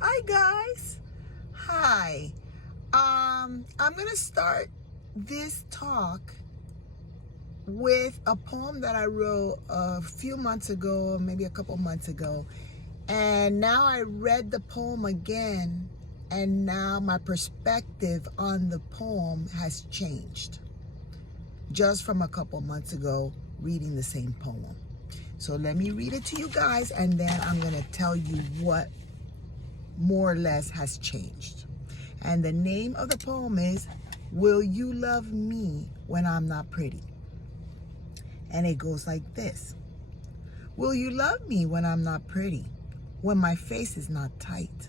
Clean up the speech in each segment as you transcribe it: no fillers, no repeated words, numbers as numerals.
Hi guys. Hi. I'm gonna start this talk with a poem that I wrote a few months ago, maybe a couple months ago. And now I read the poem again, and now my perspective on the poem has changed just from a couple months ago reading the same poem. So let me read it to you guys, and then I'm gonna tell you what more or less has changed. And the name of the poem is Will You Love Me When I'm Not Pretty? And it goes like this. Will you love me when I'm not pretty? When my face is not tight?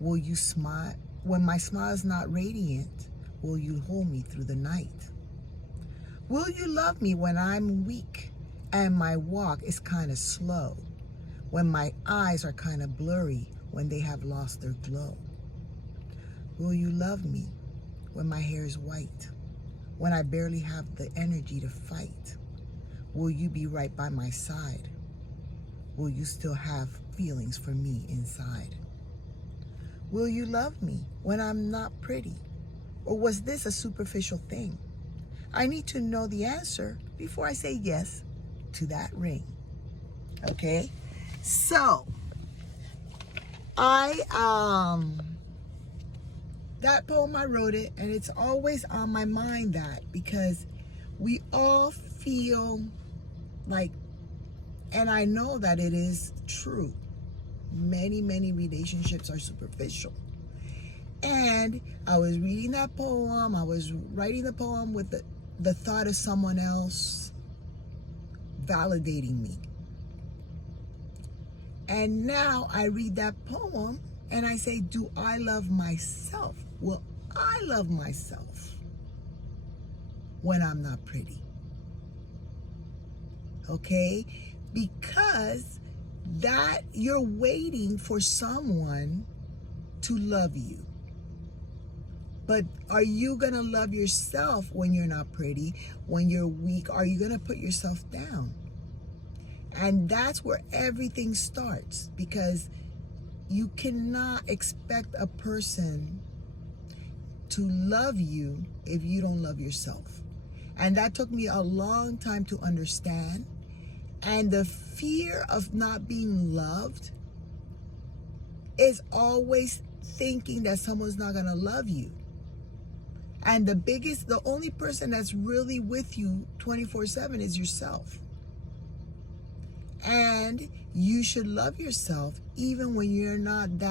Will you smile when my smile is not radiant? Will you hold me through the night? Will you love me when I'm weak and my walk is kind of slow? When my eyes are kind of blurry, when they have lost their glow? Will you love me when my hair is white, when I barely have the energy to fight? Will you be right by my side? Will you still have feelings for me inside? Will you love me when I'm not pretty? Or was this a superficial thing? I need to know the answer before I say yes to that ring. Okay? So, that poem, I wrote it, and it's always on my mind because we all feel like, and I know that it is true, many relationships are superficial. And I was reading that poem, I was writing the poem with the thought of someone else validating me. And now I read that poem and I say, do I love myself? Will I love myself when I'm not pretty? Okay? Because that you're waiting for someone to love you. But are you going to love yourself when you're not pretty, when you're weak? Are you going to put yourself down? And that's where everything starts, because you cannot expect a person to love you if you don't love yourself. And that took me a long time to understand. And the fear of not being loved is always thinking that someone's not going to love you. And the only person that's really with you 24/7 is yourself. And you should love yourself even when you're not that